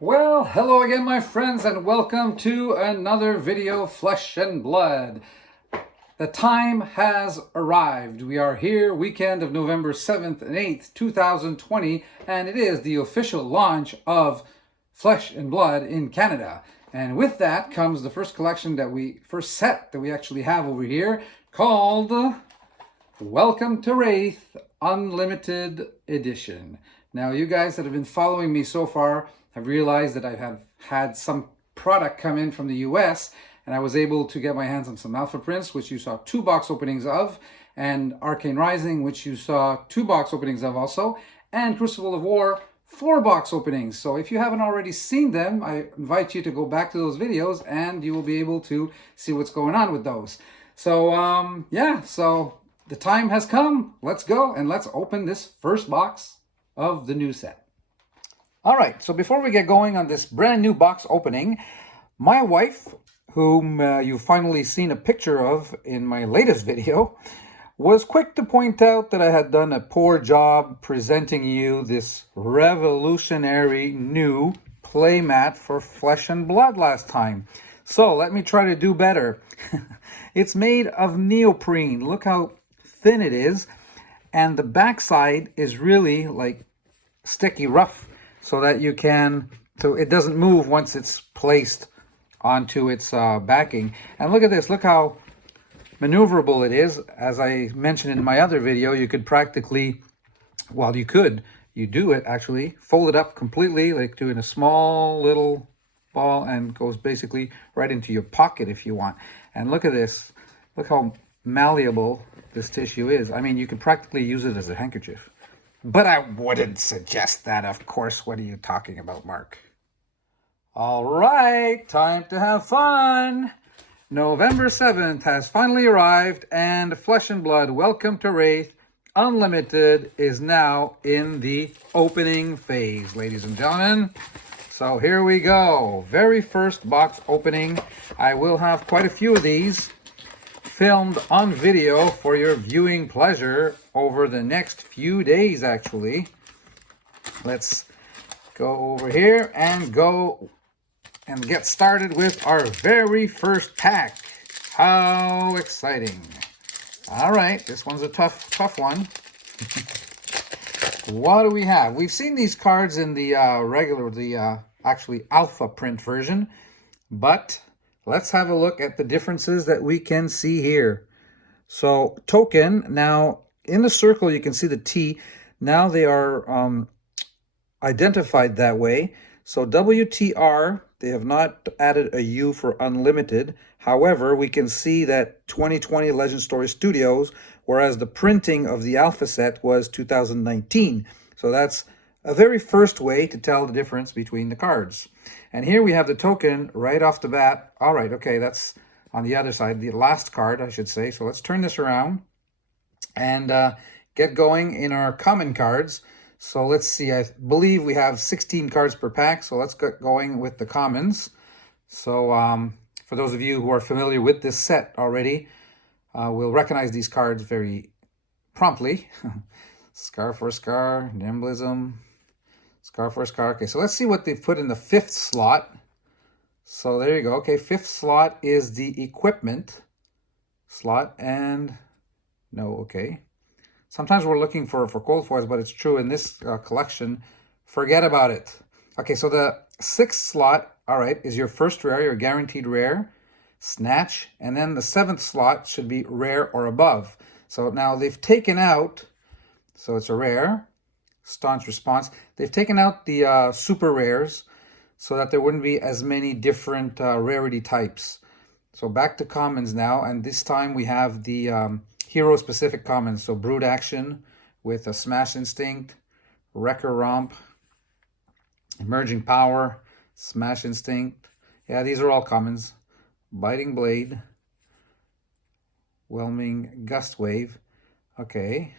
Well, hello again, my friends, and welcome to another video, Flesh and Blood. The time has arrived. We are here, weekend of November 7th and 8th, 2020, and it is the official launch of Flesh and Blood in Canada. And with that comes the first first set that we actually have over here, called Welcome to Rathe Unlimited Edition. Now, you guys that have been following me so far have realized that I have had some product come in from the US, and I was able to get my hands on some Alpha Prints, which you saw 2 box openings of, and Arcane Rising, which you saw 2 box openings of also, and Crucible of War, 4 box openings. So if you haven't already seen them, I invite you to go back to those videos and you will be able to see what's going on with those. So so the time has come. Let's go and let's open this first box of the new set. All right, so before we get going on this brand new box opening, my wife, whom you've finally seen a picture of in my latest video, was quick to point out that I had done a poor job presenting you this revolutionary new playmat for Flesh and Blood last time. So let me try to do better. It's made of neoprene. Look how thin it is. And the backside is really like sticky rough, so that so it doesn't move once it's placed onto its backing. And look at this, look how maneuverable it is. As I mentioned in my other video, you could practically, well, you do it actually, fold it up completely, like doing a small little ball, and goes basically right into your pocket if you want. And look at this, look how malleable this tissue is. I mean, you could practically use it as a handkerchief. But I wouldn't suggest that, of course. What are you talking about, Mark? All right, time to have fun. November 7th has finally arrived, and Flesh and Blood Welcome to Rathe Unlimited is now in the opening phase, ladies and gentlemen. So here we go. Very first box opening. I will have quite a few of these filmed on video for your viewing pleasure over the next few days, actually. Let's go over here and get started with our very first pack. How exciting. All right, this one's a tough one. What do we have? We've seen these cards in the actually alpha print version, but let's have a look at the differences that we can see here. So token, now in the circle you can see the T. Now they are identified that way. So WTR, they have not added a U for unlimited. However, we can see that 2020 Legend Story Studios, whereas the printing of the alpha set was 2019. So that's a very first way to tell the difference between the cards. And here we have the token right off the bat. All right, okay, that's on the other side, the last card, I should say. So let's turn this around and get going in our common cards. So let's see, I believe we have 16 cards per pack. So let's get going with the commons. So for those of you who are familiar with this set already, will recognize these cards very promptly. Scar for Scar, Nimblism, Scar for Scar. Okay, so let's see what they've put in the 5th slot. So there you go. Okay, 5th slot is the equipment slot, and no, okay. Sometimes we're looking for cold foils, but it's true in this collection. Forget about it. Okay, so the 6th slot, all right, is your first rare, your guaranteed rare, snatch, and then the 7th slot should be rare or above. So now they've taken out, so it's a rare, staunch response. They've taken out the super rares so that there wouldn't be as many different rarity types. So back to commons now, and this time we have the hero-specific commons. So Brute Action with a Smash Instinct, Wrecker Romp, Emerging Power, Smash Instinct. Yeah, these are all commons. Biting Blade, Whelming Gust Wave. Okay.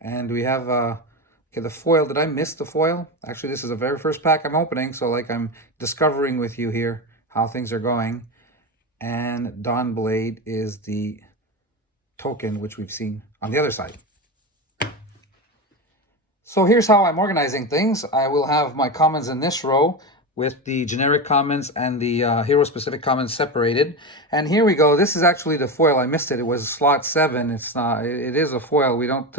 And we have okay, the foil. Did I miss the foil? Actually, this is the very first pack I'm opening, so like I'm discovering with you here how things are going. And Dawn Blade is the token, which we've seen on the other side. So here's how I'm organizing things. I will have my commons in this row with the generic commons and the hero-specific commons separated. And here we go. This is actually the foil. I missed it. It was slot 7. It's not. It is a foil. We don't.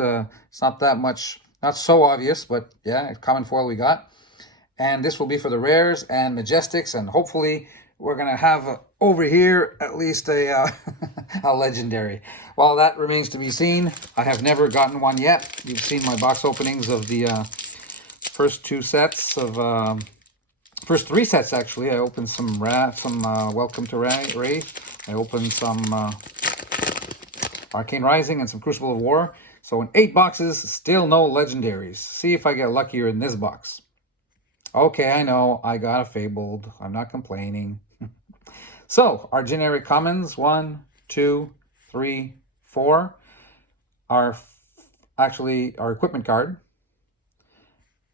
It's not that much. Not so obvious, but yeah, it's common foil we got. And this will be for the rares and majestics, and hopefully we're gonna have over here at least a a legendary. Well, that remains to be seen. I have never gotten one yet. You've seen my box openings of the first 2 sets of first 3 sets actually. I opened some Welcome to Rathe. I opened some Arcane Rising and some Crucible of War. So in 8 boxes, still no legendaries. See if I get luckier in this box. Okay, I know, I got a Fabled. I'm not complaining. So, our generic commons, 1, 2, 3, 4, are actually our equipment card.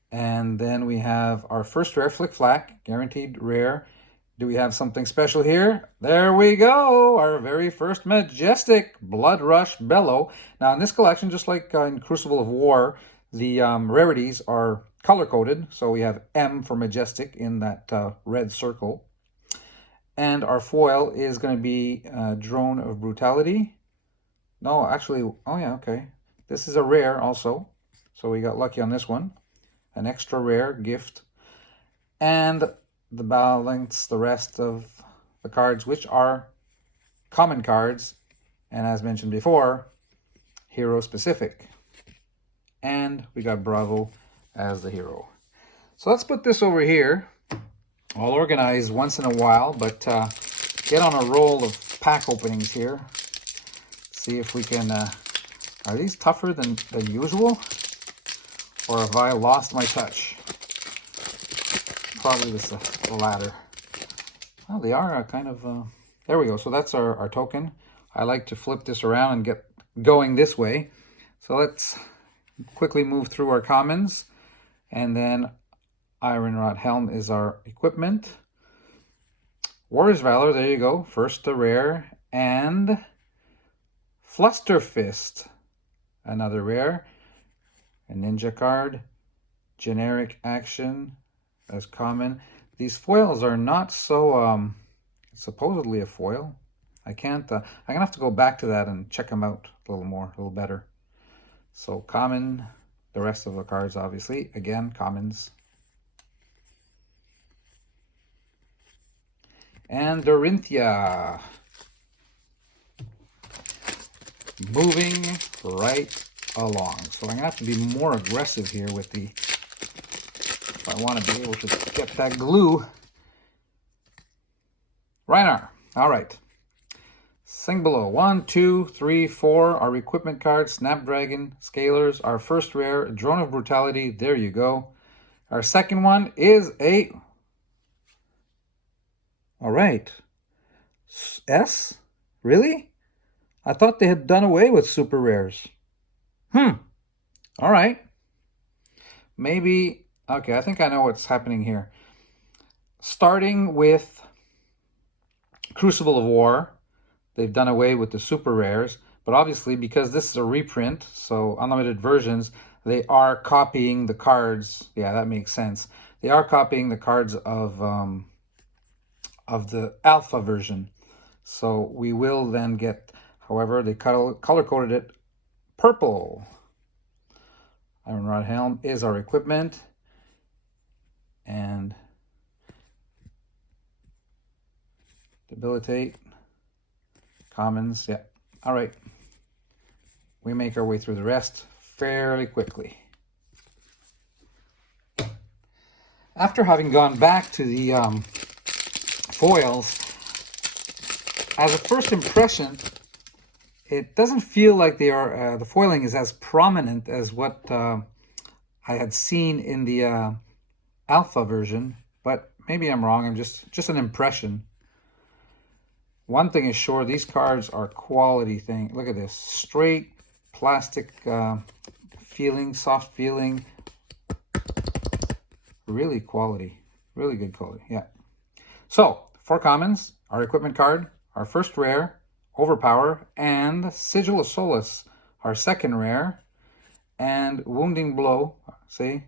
And then we have our first rare Flick Flack, guaranteed rare. Do we have something special here? There we go, our very first majestic Blood Rush Bellow. Now in this collection, just like in Crucible of War, the rarities are color-coded. So we have M for majestic in that red circle. And our foil is going to be Drone of Brutality. No, actually, oh yeah, okay. This is a rare also. So we got lucky on this one. An extra rare gift. And the balance, the rest of the cards, which are common cards. And as mentioned before, hero specific. And we got Bravo as the hero. So let's put this over here. I'll organize once in a while, but get on a roll of pack openings here. See if we can, are these tougher than usual? Or have I lost my touch? Probably the latter. Well, they are kind of, there we go. So that's our token. I like to flip this around and get going this way. So let's quickly move through our commons. And then Ironrod Helm is our equipment. Warrior's Valor, there you go. First the rare. And Flusterfist, another rare. A ninja card. Generic action as common. These foils are not so, supposedly a foil. I can't, I'm gonna have to go back to that and check them out a little more, a little better. So common, the rest of the cards obviously, again, commons. And Dorinthia. Moving right along. So I'm going to have to be more aggressive here with the, if I want to be able to get that glue. Reinar. All right. Sing below. 1, 2, 3, 4. Our equipment cards, Snapdragon, Scalers. Our first rare, Drone of Brutality. There you go. Our second one is a... All right. S? Really? I thought they had done away with super rares. All right. Maybe, okay, I think I know what's happening here. Starting with Crucible of War, they've done away with the super rares, but obviously because this is a reprint, so unlimited versions, they are copying the cards. Yeah, that makes sense. They are copying the cards of the alpha version. So we will then get, however, they color-coded it purple. Ironrod Helm is our equipment. And debilitate. Commons, yeah. All right. We make our way through the rest fairly quickly. After having gone back to the foils, as a first impression, it doesn't feel like they are, the foiling is as prominent as what I had seen in the alpha version, but maybe I'm wrong. I'm just an impression. One thing is sure, these cards are quality thing. Look at this, straight plastic feeling, soft feeling, really quality, really good quality. Yeah. So 4 commons, our equipment card, our first rare, Overpower, and Sigil of Solace, our second rare. and Wounding Blow. See,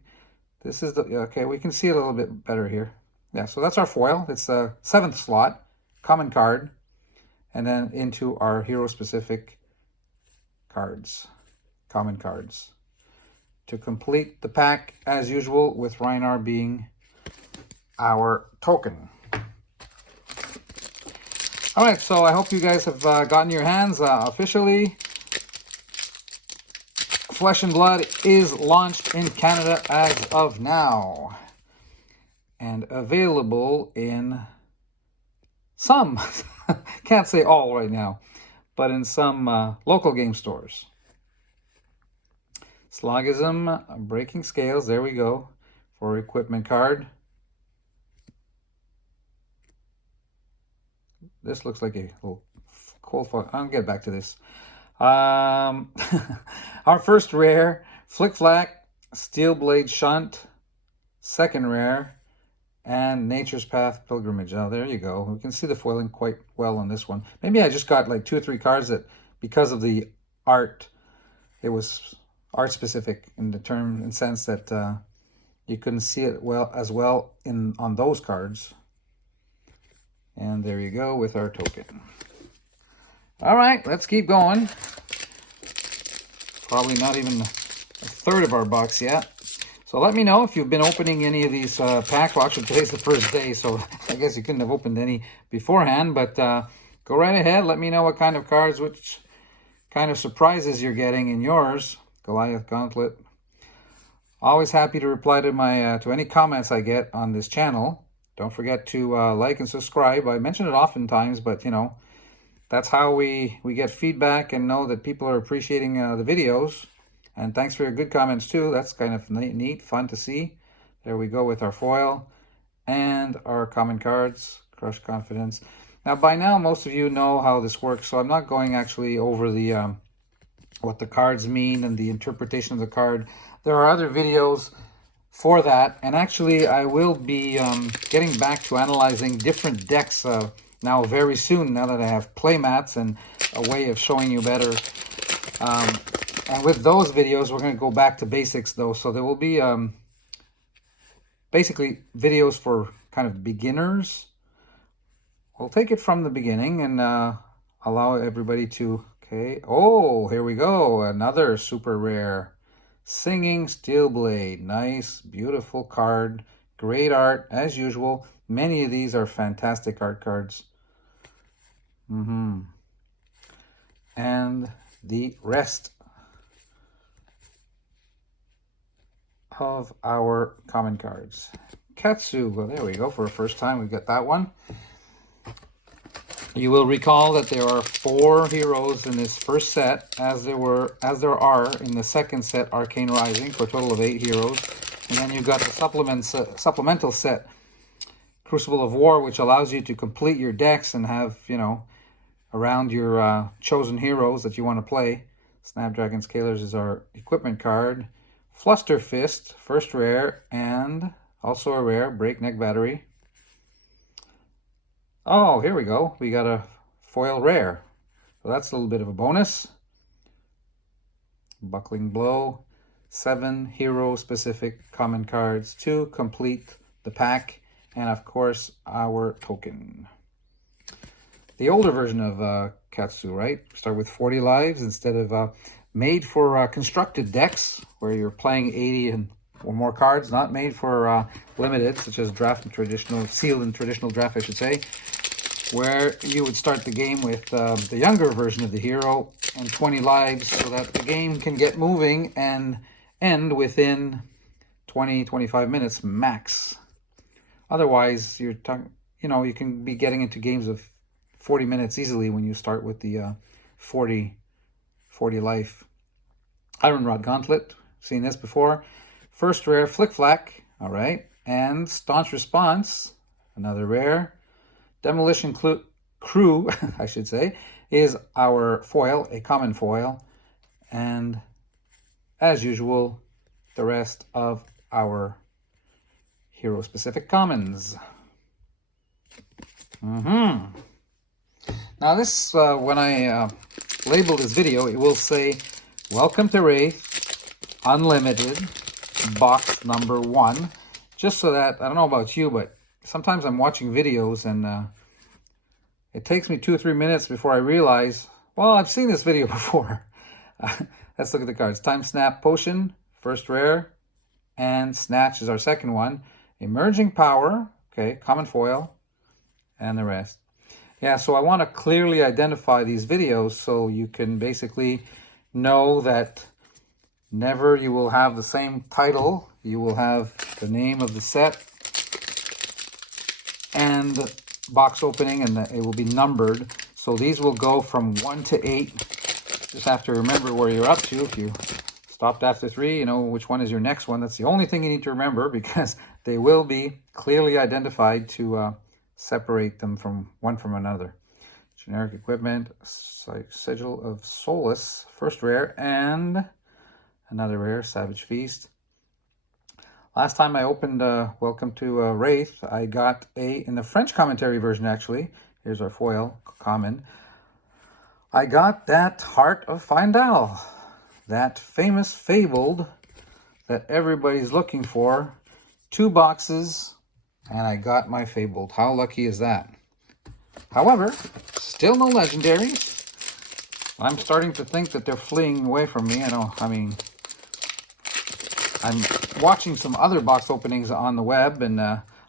this is the, okay, we can see it a little bit better here. Yeah, so that's our foil. It's the 7th slot, common card, and then into our hero-specific cards, common cards. To complete the pack, as usual, with Rhinar being our token. All right, so I hope you guys have gotten your hands officially. Flesh and Blood is launched in Canada as of now and available in some, can't say all right now, but in some local game stores. Slogism, Breaking Scales, there we go, for equipment card. This looks like a little cold fog. I'll get back to this. Our first rare, Flick Flack, Steel Blade Shunt. Second rare, and Nature's Path Pilgrimage. Oh, there you go. We can see the foiling quite well on this one. Maybe I just got like 2 or 3 cards that, because of the art, it was art specific in the term, in sense that you couldn't see it as well on those cards. And there you go with our token. All right, let's keep going. Probably not even a third of our box yet. So let me know if you've been opening any of these packs. Well, actually, today's the first day, so I guess you couldn't have opened any beforehand. But go right ahead. Let me know what kind of cards, which kind of surprises you're getting in yours. Goliath Gauntlet. Always happy to reply to my to any comments I get on this channel. Don't forget to like and subscribe. I mention it oftentimes, but you know, that's how we get feedback and know that people are appreciating the videos. And thanks for your good comments too. That's kind of neat, fun to see. There we go with our foil and our common cards. Crush Confidence. Now by now most of you know how this works, so I'm not going actually over the what the cards mean and the interpretation of the card. There are other videos for that, and actually I will be getting back to analyzing different decks now very soon, now that I have playmats and a way of showing you better. And with those videos, we're going to go back to basics though, so there will be basically videos for kind of beginners. We'll take it from the beginning and allow everybody to, okay, oh, here we go, another super rare. Singing Steelblade, nice, beautiful card, great art as usual. Many of these are fantastic art cards. And the rest of our common cards. Katsu, well, there we go. For the first time, we've got that one. You will recall that there are 4 heroes in this first set, as there are in the second set, Arcane Rising, for a total of 8 heroes. And then you've got the supplemental set, Crucible of War, which allows you to complete your decks and have, you know, around your chosen heroes that you want to play. Snapdragon Scalers is our equipment card. Fluster Fist, first rare, and also a rare, Breakneck Battery. Oh, here we go. We got a foil rare. So that's a little bit of a bonus. Buckling Blow. 7 hero-specific common cards to complete the pack. And, of course, our token. The older version of Katsu, right? Start with 40 lives instead of made for constructed decks where you're playing 80 or more cards. Not made for limited, such as draft and traditional, sealed and traditional draft, I should say, where you would start the game with the younger version of the hero and 20 lives so that the game can get moving and end within 20-25 minutes max. Otherwise, you can be getting into games of 40 minutes easily when you start with the 40 life. Iron Rod Gauntlet, seen this before. First rare, Flick Flack, all right, and Staunch Response, another rare. Demolition Crew, I should say, is our foil, a common foil. And as usual, the rest of our hero-specific commons. Now this, when I label this video, it will say, welcome to Rathe, Unlimited box number 1. Just so that, I don't know about you, but sometimes I'm watching videos and it takes me 2 or 3 minutes before I realize, well, I've seen this video before. Let's look at the cards. Time Snap Potion, first rare, and Snatch is our second one. Emerging Power, okay, common foil, and the rest. Yeah, so I want to clearly identify these videos so you can basically know that never you will have the same title. You will have the name of the set and box opening, and it will be numbered. So these will go from 1 to 8. Just have to remember where you're up to. If you stopped after 3, you know which one is your next one. That's the only thing you need to remember, because they will be clearly identified to separate them from one from another. Generic equipment, Sigil of Solace, first rare, and another rare, Savage Feast. Last time I opened Welcome to Rathe, I got in the French commentary version actually, here's our foil, common, I got that Heart of Findal, that famous fabled that everybody's looking for. 2 boxes, and I got my fabled. How lucky is that? However, still no legendaries. I'm starting to think that they're fleeing away from me. I'm watching some other box openings on the web, and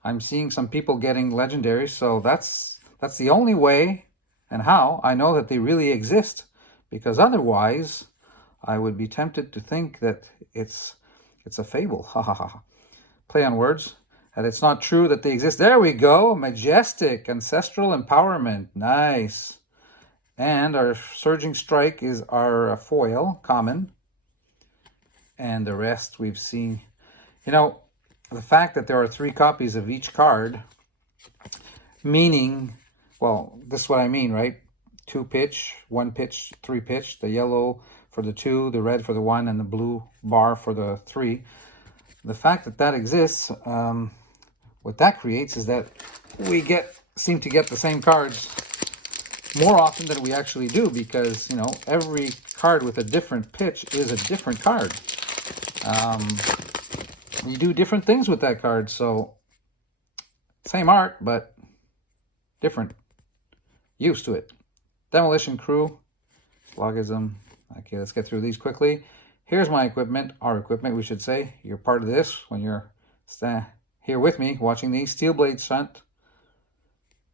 I'm seeing some people getting legendaries. So that's the only way and how I know that they really exist, because otherwise I would be tempted to think that it's a fable. Ha ha ha. Play on words. And it's not true that they exist. There we go. Majestic. Ancestral Empowerment. Nice. And our Surging Strike is our foil, common. And the rest we've seen. You know, the fact that there are 3 copies of each card, meaning, well, this is what I mean, right? 2 pitch, 1 pitch, 3 pitch. The yellow for the 2, the red for the 1, and the blue bar for the 3. The fact that that exists, what that creates is that we seem to get the same cards more often than we actually do, because, you know, every card with a different pitch is a different card. You do different things with that card, so same art, but different. Used to it. Demolition Crew, Logism. Okay, let's get through these quickly. Here's my equipment, our equipment, we should say. You're part of this when you're here with me watching these. Steel Blade Shunt,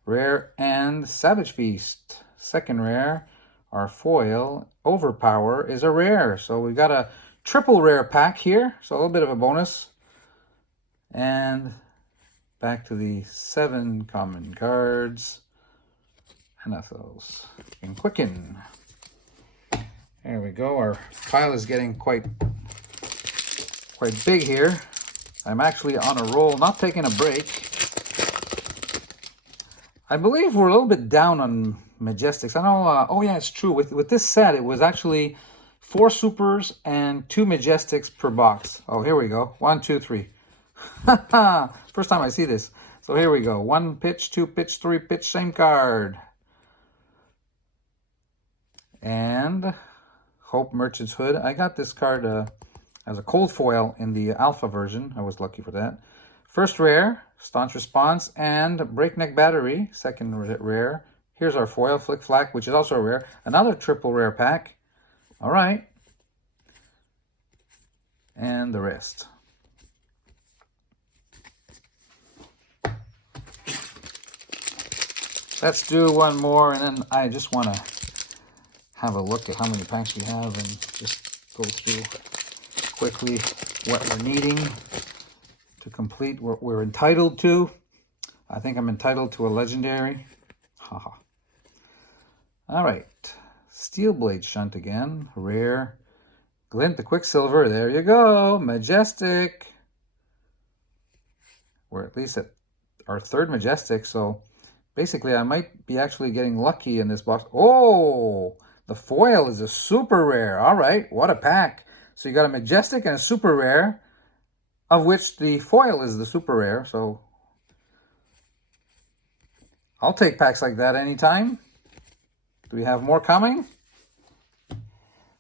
rare, and Savage Feast, second rare. Our foil, Overpower, is a rare. So we've got a triple rare pack here, so a little bit of a bonus. And back to the 7 common cards. Anathos and Quicken. There we go. Our pile is getting quite big here. I'm actually on a roll, not taking a break. I believe we're a little bit down on Majestics. I know, oh yeah, it's true. With this set, it was actually 4 supers and 2 Majestics per box. Oh, here we go. 1, 2, 3. First time I see this. So here we go. 1 pitch, 2 pitch, 3 pitch, same card. And Hope Merchant's Hood. I got this card as a cold foil in the alpha version. I was lucky for that. First rare, Staunch Response, and Breakneck Battery, second rare. Here's our foil, Flick Flack, which is also a rare. Another triple rare pack. All right. And the rest. Let's do one more, and then I just want to have a look at how many packs we have and just go through quickly what we're needing to complete what we're entitled to. I think I'm entitled to a legendary. Haha. All right. Steel Blade Shunt again. Rare. Glint the Quicksilver. There you go. Majestic. We're at least at our 3rd Majestic, so basically I might be actually getting lucky in this box. Oh! The foil is a super rare. All right, what a pack. So you got a Majestic and a super rare, of which the foil is the super rare. So I'll take packs like that anytime. Do we have more coming?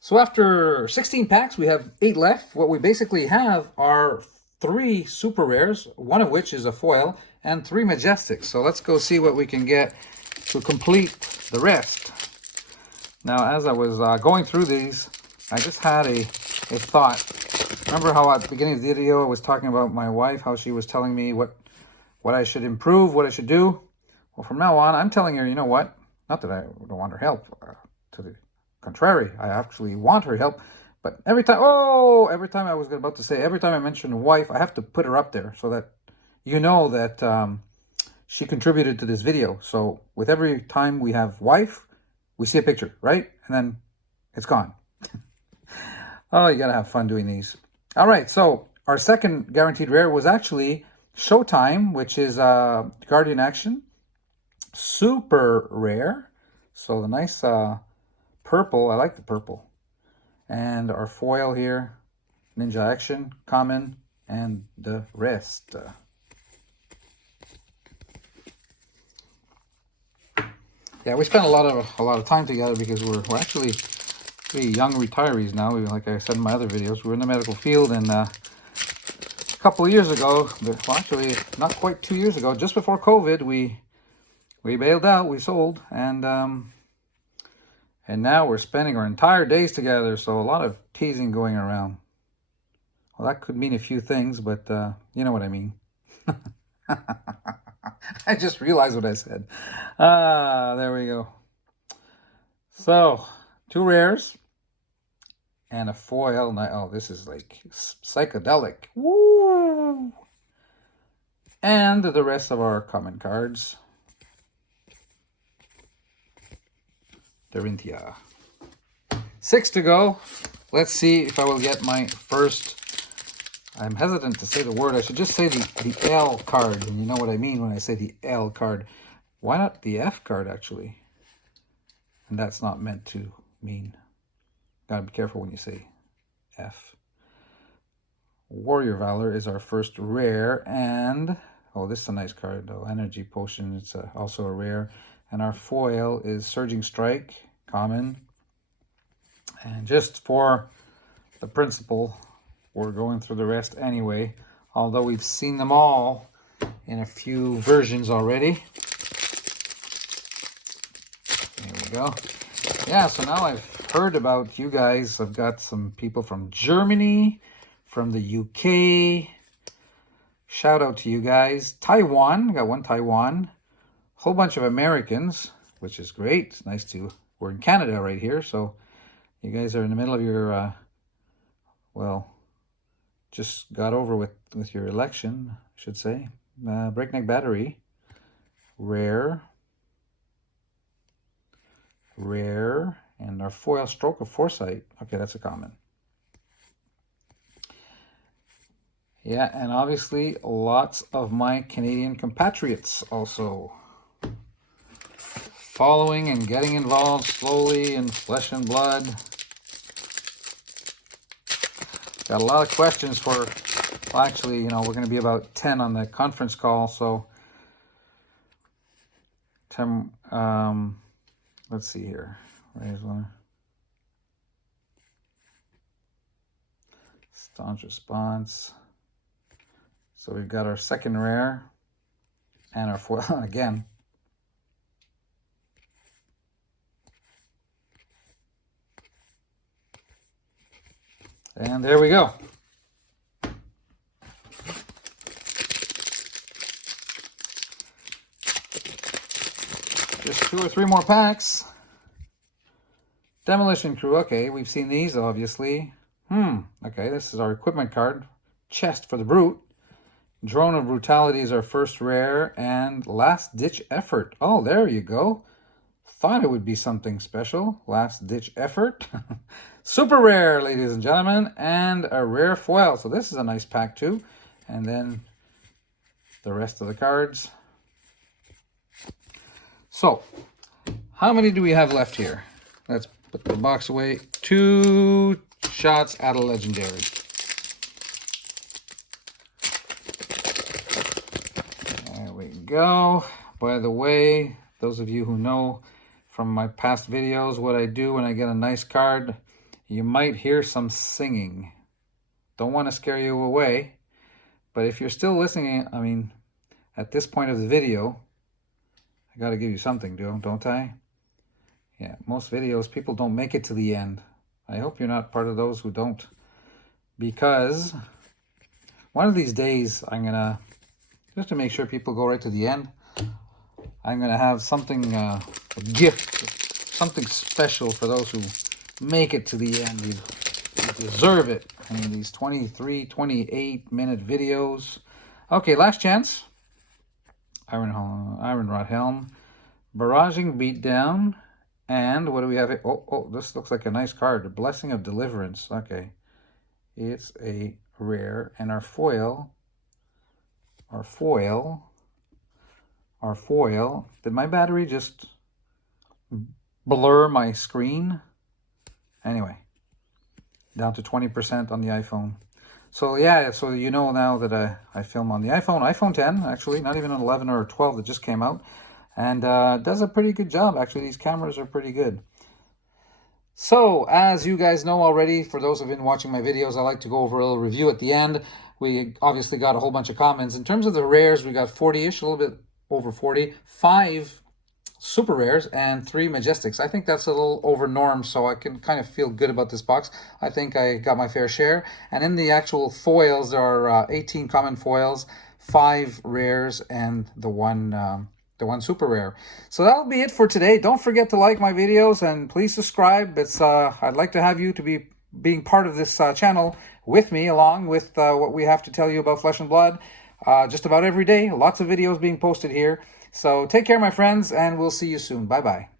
So after 16 packs, we have 8 left. What we basically have are 3 super rares, one of which is a foil, and 3 majestics. So let's go see what we can get to complete the rest. Now, as I was going through these, I just had a thought. Remember how at the beginning of the video I was talking about my wife, how she was telling me what I should improve, what I should do? Well, from now on, I'm telling her, you know what? Not that I don't want her help. To the contrary, I actually want her help. But every time I was about to say, every time I mention wife, I have to put her up there so that you know that she contributed to this video. So with every time we have wife, we see a picture, right? And then it's gone. Oh, you gotta have fun doing these. All right, so our second guaranteed rare was actually Showtime, which is Guardian Action. Super rare. So the nice purple, I like the purple. And our foil here, Ninja Action, common, and the rest. Yeah, we spent a lot of time together because we're actually pretty young retirees now. Like I said in my other videos, we're in the medical field, and a couple of years ago, well, actually not quite 2 years ago, just before COVID, we bailed out, we sold, and now we're spending our entire days together. So a lot of teasing going around. Well, that could mean a few things, but you know what I mean. I just realized what I said. There we go. So 2 rares and a foil. Oh, this is like psychedelic. Woo! And the rest of our common cards. Deliverance. 6 to go. Let's see if I will get my first. I'm hesitant to say the word. I should just say the L card. And you know what I mean when I say the L card. Why not the F card, actually? And that's not meant to mean. Gotta be careful when you say F. Warrior Valor is our first rare. And, oh, this is a nice card, though. Energy Potion, it's also a rare. And our foil is Surging Strike, common. And just for the principle, we're going through the rest anyway, although we've seen them all in a few versions already. There we go. Yeah, so now I've heard about you guys. I've got some people from Germany, from the UK. Shout out to you guys. Taiwan, got one Taiwan. Whole bunch of Americans, which is great. It's nice to, we're in Canada right here, so you guys are in the middle of your, well, just got over with your election, I should say. Breakneck Battery, rare, and our foil Stroke of Foresight. Okay, that's a common. Yeah, and obviously lots of my Canadian compatriots also following and getting involved slowly in Flesh and Blood. Got a lot of questions for, well, actually, you know, we're going to be about 10 on the conference call, so 10, let's see here. There's one. Staunch Response. So we've got our second rare and our foil again. And there we go. Just 2 or 3 more packs. Demolition Crew. Okay, we've seen these, obviously. Okay, this is our equipment card. Chest for the Brute. Drone of Brutality is our first rare. And Last Ditch Effort. Oh, there you go. Thought it would be something special. Last Ditch Effort. Super rare, ladies and gentlemen. And a rare foil. So this is a nice pack too. And then the rest of the cards. So, how many do we have left here? Let's put the box away. 2 shots at a legendary. There we go. By the way, those of you who know from my past videos what I do when I get a nice card, you might hear some singing. Don't want to scare you away, but if you're still listening, I mean, at this point of the video, I got to give you something, don't I? Yeah, most videos, people don't make it to the end. I hope you're not part of those who don't, because one of these days, I'm going to, just to make sure people go right to the end, I'm going to have something, a gift, something special for those who make it to the end. You deserve it. I mean, these 23, 28-minute videos. Okay, last chance. Iron Rod Helm. Barraging Beatdown. And what do we have here? Oh, this looks like a nice card. The Blessing of Deliverance. Okay. It's a rare. And our foil. Did my battery just blur my screen? Anyway, down to 20% on the iPhone. So yeah, so you know now that I film on the iPhone 10, actually, not even an 11 or 12 that just came out. And does a pretty good job. Actually, these cameras are pretty good. So, as you guys know already, for those who have been watching my videos, I like to go over a little review at the end. We obviously got a whole bunch of comments. In terms of the rares, we got 40-ish, a little bit over 40. 5 super rares and 3 majestics. I think that's a little over norm, so I can kind of feel good about this box. I think I got my fair share. And in the actual foils, there are 18 common foils, 5 rares, and the one super rare. So that'll be it for today. Don't forget to like my videos and please subscribe. It's I'd like to have you to be being part of this channel with me, along with what we have to tell you about Flesh and Blood just about every day. Lots of videos being posted here. So take care, my friends, and we'll see you soon. Bye-bye.